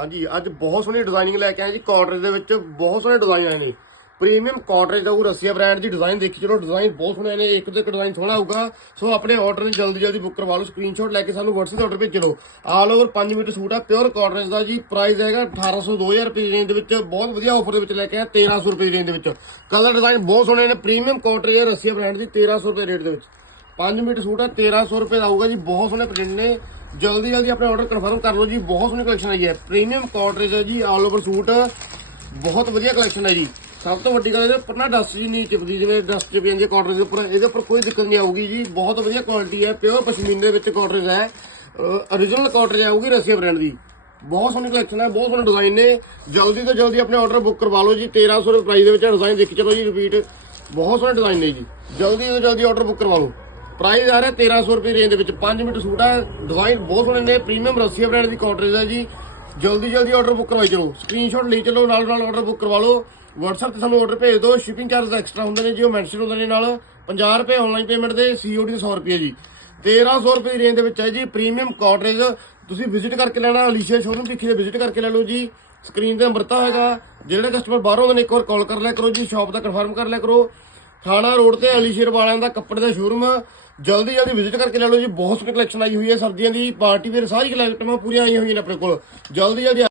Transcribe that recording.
ਹਾਂਜੀ, ਅੱਜ ਬਹੁਤ ਸੋਹਣੀ ਡਿਜ਼ਾਈਨਿੰਗ ਲੈ ਕੇ ਆਏ ਜੀ ਕਾਟਰੇਜ ਦੇ ਵਿੱਚ ਬਹੁਤ ਸੋਹਣੇ ਡਿਜ਼ਾਈਨ ਆਏ ਨੇ। ਪ੍ਰੀਮੀਅਮ ਕਾਟਰੇਜ ਦਾ ਉਹ ਰਸੀਆ ਬ੍ਰਾਂਡ ਦੀ ਡਿਜ਼ਾਈਨ ਦੇਖੀ, ਚਲੋ ਡਿਜ਼ਾਈਨ ਬਹੁਤ ਸੋਹਣੇ ਨੇ, ਇੱਕ ਤੋਂ ਇੱਕ ਡਿਜ਼ਾਈਨ ਸੋਹਣਾ ਹੋਊਗਾ। ਸੋ ਆਪਣੇ ਆਰਡਰ ਨੂੰ ਜਲਦੀ ਜਲਦੀ ਬੁੱਕ ਕਰਵਾ ਲਓ ਸਕਰੀਨਸ਼ਾਟ ਲੈ ਕੇ ਸਾਨੂੰ WhatsApp ਤੇ ਆਰਡਰ ਭੇਜ। ਲਓ ਆਲ ਓਵਰ 5 ਮੀਟਰ ਸੂਟ ਆ ਪਿਓਰ ਕਾਟਰੇਜ ਦਾ ਜੀ ਪ੍ਰਾਈਸ ਹੈਗਾ 1800 2000 ਰੁਪਏ ਦੀ ਰੇਂਜ ਦੇ ਵਿੱਚ, ਬਹੁਤ ਵਧੀਆ ਆਫਰ ਦੇ ਵਿੱਚ ਲੈ ਕੇ ਆਏ 1300 ਰੁਪਏ ਦੀ ਰੇਂਜ ਦੇ ਵਿੱਚ। ਕਲਰ ਡਿਜ਼ਾਈਨ ਬਹੁਤ ਸੋਹਣੇ ਨੇ ਪ੍ਰੀਮੀਅਮ ਕਾਟਰੇਜ ਰਸੀਆ ਬ੍ਰਾਂਡ ਦੀ 1300 ਰੁਪਏ ਰੇਟ ਦੇ ਵਿੱਚ। 5 ਮੀਟਰ ਸੂਟ ਆ 1300 ਰੁਪਏ ਦਾ ਆਊਗਾ ਜੀ, ਬਹੁਤ ਸੋਹਣੇ ਪ੍ਰਿੰਟ ਨੇ। ਜਲਦੀ ਜਲਦੀ ਆਪਣੇ ਆਰਡਰ ਕਨਫਰਮ ਕਰ ਲਓ ਜੀ, ਬਹੁਤ ਸੋਹਣੀ ਕਲੈਕਸ਼ਨ ਆਈ ਹੈ। ਪ੍ਰੀਮੀਅਮ ਕਾਟਰੇਜ ਹੈ ਜੀ ਆਲ ਓਵਰ ਸੂਟ ਬਹੁਤ ਵਧੀਆ ਕਲੈਕਸ਼ਨ ਹੈ ਜੀ। ਸਭ ਤੋਂ ਵੱਡੀ ਗੱਲ ਇਹਦੇ ਉੱਪਰ ਨਾ ਡਸਟ ਜੀ ਨਹੀਂ ਚਿਪਦੀ, ਜਿਵੇਂ ਡਸਟ ਚਿਪ ਜਾਂਦੀ ਹੈ ਕਾਟਰੇਜ ਦੇ ਉੱਪਰ, ਇਹਦੇ ਉੱਪਰ ਕੋਈ ਦਿੱਕਤ ਨਹੀਂ ਆਊਗੀ ਜੀ। ਬਹੁਤ ਵਧੀਆ ਕੁਆਲਿਟੀ ਹੈ ਪਿਓਰ ਪਸ਼ਮੀਨੇ ਦੇ ਵਿੱਚ ਕਾਟਰੇਜ ਹੈ। origignal ਕਾਟਰੇਜ ਆਊਗੀ ਰਸੀਆ ਬ੍ਰਾਂਡ ਦੀ। ਬਹੁਤ ਸੋਹਣੀ ਕਲੈਕਸ਼ਨ ਹੈ, ਬਹੁਤ ਸੋਹਣੇ ਡਿਜ਼ਾਈਨ ਨੇ। ਜਲਦੀ ਤੋਂ ਜਲਦੀ ਆਪਣੇ ਆਰਡਰ ਬੁੱਕ ਕਰਵਾ ਲਓ ਜੀ 1300 ਰੁਪਏ ਪ੍ਰਾਈਸ ਦੇ ਵਿੱਚ ਡਿਜ਼ਾਈਨ ਦੇਖ ਚਲੋ ਜੀ ਰਿਪੀਟ ਬਹੁਤ ਸੋਹਣੇ ਡਿਜ਼ਾਈਨ ਨੇ ਜੀ। ਜਲਦੀ ਤੋਂ ਜਲਦੀ ਆਰਡਰ ਬੁੱਕ ਕਰਵਾ ਲਓ। ਪ੍ਰਾਈਸ ਆ ਰਿਹਾ 1300 ਰੁਪਏ ਰੇਂਜ ਦੇ ਵਿੱਚ। 5 ਮਿੰਟ ਸੂਟ ਆ। ਡਿਜ਼ਾਈਨ ਬਹੁਤ ਸੋਹਣੇ ਨੇ। ਪ੍ਰੀਮੀਅਮ ਰਸੀਆ ਬ੍ਰਾਂਡ ਦੀ ਕਾਟਰੇਜ ਹੈ ਜੀ। ਜਲਦੀ ਜਲਦੀ ਆਰਡਰ ਬੁੱਕ ਕਰਵਾਈ ਚਲੋ। ਸਕਰੀਨਸ਼ਾਟ ਲਈ ਚਲੋ, ਨਾਲ ਨਾਲ ਆਰਡਰ ਬੁੱਕ ਕਰਵਾ ਲਓ। WhatsApp ਤੇ ਸਾਨੂੰ ਆਰਡਰ ਭੇਜ ਦਿਓ। ਸ਼ਿਪਿੰਗ ਚਾਰਜ ਐਕਸਟਰਾ ਹੁੰਦੇ ਨੇ ਜੀ, ਉਹ ਮੈਂਸ਼ਨ ਹੁੰਦੇ ਨੇ ਨਾਲ। 50 ਰੁਪਏ ਆਨਲਾਈਨ ਪੇਮੈਂਟ ਦੇ COD ਦੇ 100 ਰੁਪਏ ਜੀ। 1300 ਰੁਪਏ ਦੀ ਰੇਂਜ ਦੇ ਵਿੱਚ ਹੈ ਜੀ ਪ੍ਰੀਮੀਅਮ ਕਾਟਰੇਜ ਤੁਸੀਂ ਵਿਜ਼ਿਟ ਕਰਕੇ ਲੈਣਾ ਅਲੀਸ਼ੀਆ ਸ਼ੋਰੂਮ ਪਿੱਛੇ ਦੇ ਵਿਜ਼ਿਟ ਕਰਕੇ ਲੈ ਲਓ ਜੀ। ਸਕਰੀਨ ਤੇ ਅੰਬਰਤਾ ਹੈਗਾ। ਜਿਹੜੇ ਕਸਟਮਰ ਬਾਹਰੋਂ ਆਉਂਦੇ ਨੇ, ਇੱਕ ਵਾਰ ਕਾਲ ਕਰ ਲਿਆ ਕਰੋ ਜੀ ਸ਼ਾਪ ਦਾ ਕਨਫਰਮ ਕਰ ਲਿਆ ਕਰੋ। ਥਾਣਾ ਰੋਡ ਤੇ ਅਲੀਸ਼ੇਰ ਵਾਲਿਆਂ ਦਾ ਕੱਪੜੇ ਦਾ ਸ਼ੋਰੂਮ ਜਲਦੀ ਜਲਦੀ ਵਿਜ਼ਿਟ ਕਰਕੇ ਲੈ ਲਓ ਜੀ। ਬਹੁਤ ਕਲੈਕਸ਼ਨ ਆਈ ਹੋਈ ਹੈ। ਸਰਦੀਆਂ ਦੀ ਪਾਰਟੀ ਵੇਅਰ ਸਾਰੀ ਕਲੈਕਟਾਂ ਪੂਰੀਆਂ ਆਈਆਂ ਹੋਈਆਂ ਨੇ ਆਪਣੇ ਕੋਲ। ਜਲਦੀ ਜਲਦੀ